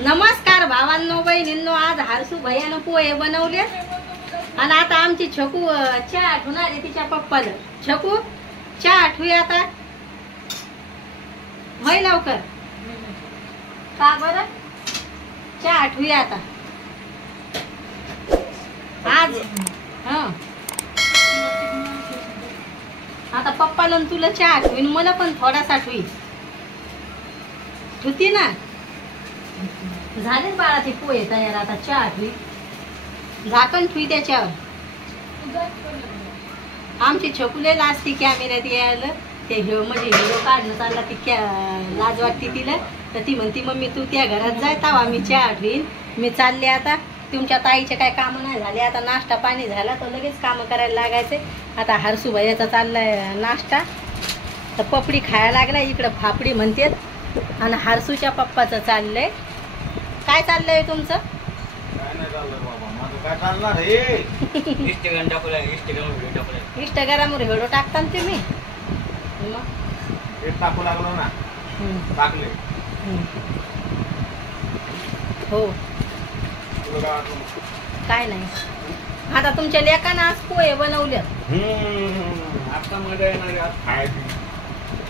नमस्कार भावांनो बहिणींनो, आज हरसू भैयानं पोहे बनवले आणि आता आमची छकू चहा ठेवणार आहे तिच्या पप्पाला. छकू चहा ठेवूया आता, होय लवकर का बरं? चहा ठेवूया आता आज. आता पप्पाला तुला चहा ठेवीन, मला पण थोडासा ठेवती ना. झाले बाळा ते पोहे तयार. आता चहा ठेवी, झाकण ठेवी त्याच्यावर. आमची छकुले असती कॅमेऱ्यात यायला, ते म्हणजे हिरो काढणं चालला, ती लाज वाटते तिला. तर ती म्हणती मम्मी तू त्या घरात जाय, तवा मी चहा ठेवीन. मी चालले आता. तुमच्या ताईचे काय कामं नाही झाले, आता नाश्ता पाणी झाला तर लगेच कामं करायला लागायचे. आता हरसू भैयाचा चाललाय नाश्ता, तर पपडी खायला लागला. इकडं फापडी म्हणतात. आणि हरसूच्या पप्पाचं चाललंय. काय चाललंय तुमचं? इंस्टाग्रामवर व्हिडिओ टाकता ना तुम्ही? टाकू लागलो ना, टाकले. हो, काय नाही. आता तुमच्या लेकानं आज पोहे बनवले.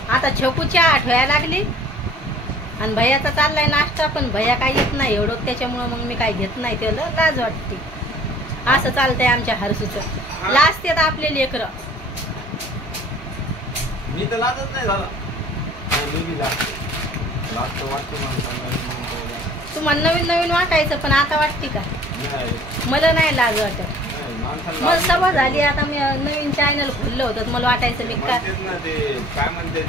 आता छकू चहा आठवायला लागली आणि भैयाचा चाललाय नाश्ता. पण भैया काय येत नाही एवढं, त्याच्यामुळं मग मी काय घेत नाही. त्याला लाज वाटते. असं चालतंय आमच्या हरसूचं. लाजतात आपले लेकरं. मी तर लाजच नाही झाला. तुम्हाला नवीन नवीन वाटायचं, पण आता वाटते का? मला नाही लाज वाटत. मला सवय झाली. आता मी नवीन चॅनल खोललं होतं, मला वाटायचं मी काय म्हणते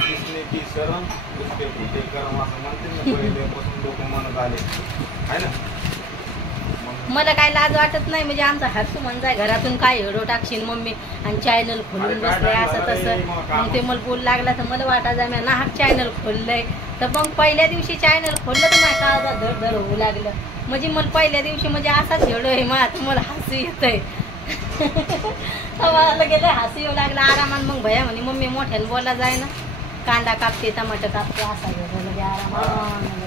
मला काय लाज वाटत नाही. म्हणजे आमचा हरसू म्हणजे घरातून काय व्हिडिओ टाकशील मम्मी आणि चॅनल खोलून बसलंय असं तसं. मग ते मला बोल लागला तर मला वाटायचं मी नाहक चॅनल खोललंय. तर मग पहिल्या दिवशी चॅनल खोललं तर माझ्या काळात धड धड होऊ लागलं. म्हणजे मला पहिल्या दिवशी म्हणजे असाच व्हिडिओ आहे मग मला हसू येतंय. मला गेलं हसू येऊ लागलं आरामात. मग भैया म्हणे मम्मी मोठ्यानं बोला जाय ना, कांदा कापते टमाटर कापते असा म्हणजे आरामात.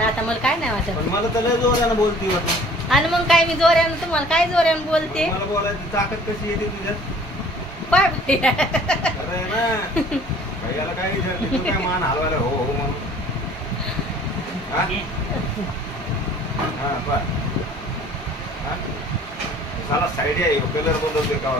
आता मला काय नाही वाटत. मला तर लय जोरानं बोलती होती. आणि मग काय मी जोऱ्यानं, तुम्हाला काय जोऱ्यानं बोलते? मला बोलायची ताकद कशी येते तुझ्यात? पाय अरे ना भैयाला काय विचारते तू? काय मान हलवायला हो हो म्हणून? साला साईड आहे, कलर बदलते का?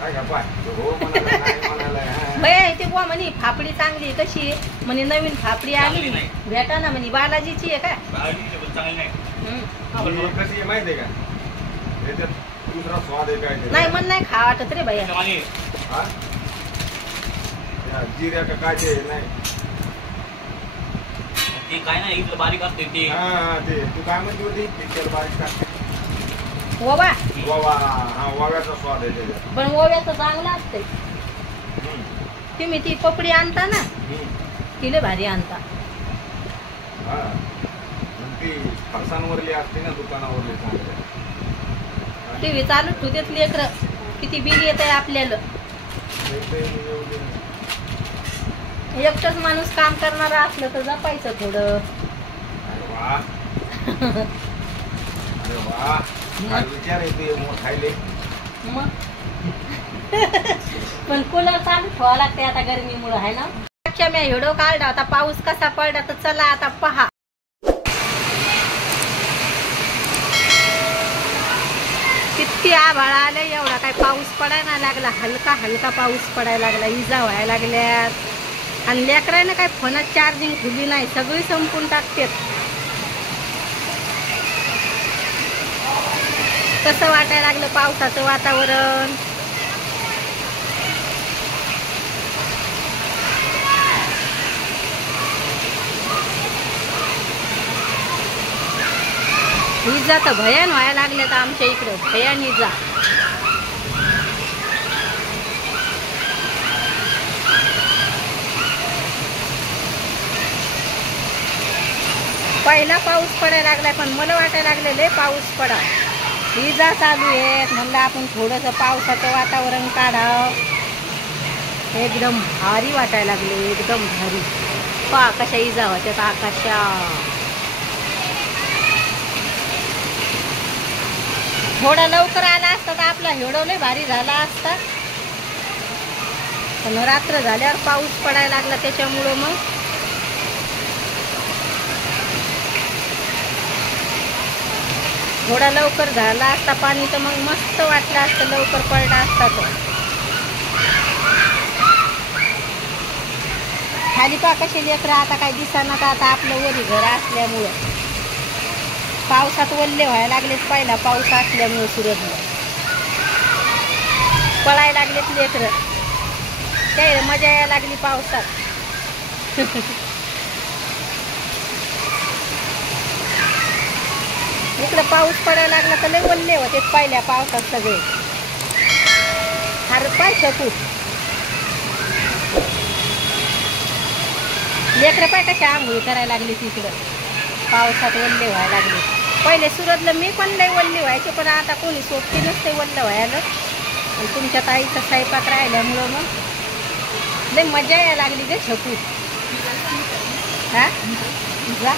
काय का पाय हो म्हणाला, नाही म्हणाला. भैया ते बुवा म्हणे फापडी चांगली कशी आहे म्हणे, नवीन फापडी आली भेटा ना म्हणे. बालाजीची आहे का? कशी आहे माहिती आहे का? त्याच्यात दुसरा स्वाद आहे काय? नाही मन नाही खा वाटत रे भैया. जिऱ्या का काय ते नाही ते काय नाही इथलं बारीक असते ते. ते तू काय म्हणते होती? पिक्चर बारीक टाकते ओवा. ओवा, हा ओव्याचा स्वाद आहे त्याच्यात. पण ओव्याचं चांगलं असते. तुम्ही ती पपडी आणता ना, तिले भारी आणता. ती फरसांवरली असते ना, दुकानावरली चांगली. टीव्ही चालू ठेवतात लेकरं, किती बिल येत आहे आपल्याला. एकटंच माणूस काम करणारा असलं तर जपायचं थोडं. अरे वा, अरे वा, काय विचार येते मोठायले. मग पण कूलर चालू ठेवावं लागते आता गरमीमुळे आहे ना. मी व्हिडिओ काढला होता पाऊस कसा पडला, तर चला आता पहा. किती आभाळ आले, एवढा काय पाऊस पडायला लागला. हलका हलका पाऊस पडायला लागला. इजा व्हायला लागल्यात. आणि लेकरांना काय फोनात चार्जिंग खुली नाही, सगळी संपून टाकतात. कसं वाटायला लागलं पावसाचं वातावरण. इजा तर भयान व्हायला लागल्यात आमच्या इकडं, भयान इजा. पहिला पाऊस पडायला लागलाय, पण मला वाटायला लागलेलं पाऊस पडा. इजा चालू आहे. म्हणलं आपण थोडंसं पावसाचं वातावरण काढावं. एकदम भारी वाटायला लागले, एकदम भारी. पहा कशा इजा होत्यात आकाशात. थोडा लवकर आला असता तर आपला हेडो लय भारी झाला असता, पण रात्र झाल्यावर पाऊस पडायला लागला त्याच्यामुळं मग थोडा लवकर झाला असता पाणी तर मग मस्त वाटलं असतं, लवकर पडला असता तो. खाली पा कसे लेकरं आता काही दिसणार, आता आपलं वरी घर असल्यामुळं पावसात वल्ले व्हायला लागलेत. पहिला पाऊस असल्यामुळं सुरतला पळायला लागलेत लेकरं, त्या मजा यायला लागली पावसात. इकडं पाऊस पडायला लागला तर लय वल्ले होते पहिल्या पावसात सगळे. अरे पाय शकू लेकरं पाय कशा आंघोळी करायला लागली तिकडं पावसात वल्ले व्हायला लागले. पहिले सुरतला मी पण लय वल्ली व्हायचे, पण आता कोणी सोबती नसते वल्ल व्हायला. आणि तुमच्या ताईचा स्वयंपाक राहिल्यामुळं मग लय मजा यायला लागली ग छकू. हा जा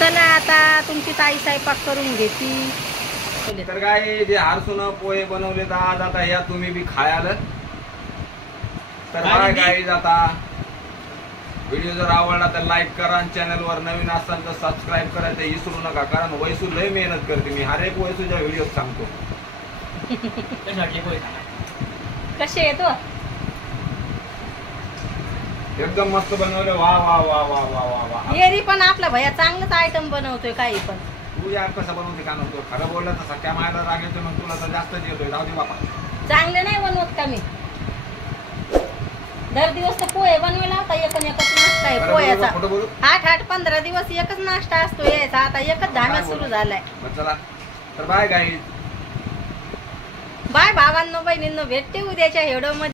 चला आता तुमची ताई स्वयंपाक करून घेती. तर काय जे हारसून पोहे बनवले तर आज आता या तुम्ही बी खायला. तर काय गाईज आता व्हिडिओ जर आवडला तर लाईक करा आणि चॅनलवर नवीन असाल तर सबस्क्राईब करायचं विसरू नका, कारण वैसू लय मेहनत करते. मी हर एक वैसूच्या व्हिडिओत सांगतो. कसे येतो एकदम मस्त बनवले. वा वा वा वा वा वा वा. एरी पण आपला भैया चांगलंच आयटम बनवतोय काही पण. तू यार कसं बनवते का नव्हतं, खरं बोललं तर सख्या मायला राग येतो, मग तुला तर जास्तच येतोय. जाऊ दे बापा, चांगले नाही बनवत का मी. दर दिवस तर पोहे बनवायला होता, एकच नाश्ता आहे पोह्याचा. 8-8 15 दिवस एकच नाश्ता असतो यायचा, आता एकच धाम्या सुरू झालाय. चला तर बाय गाईज. बाय भावांनो बहिणींनो, भेटते उद्याच्या व्हिडिओ मध्ये.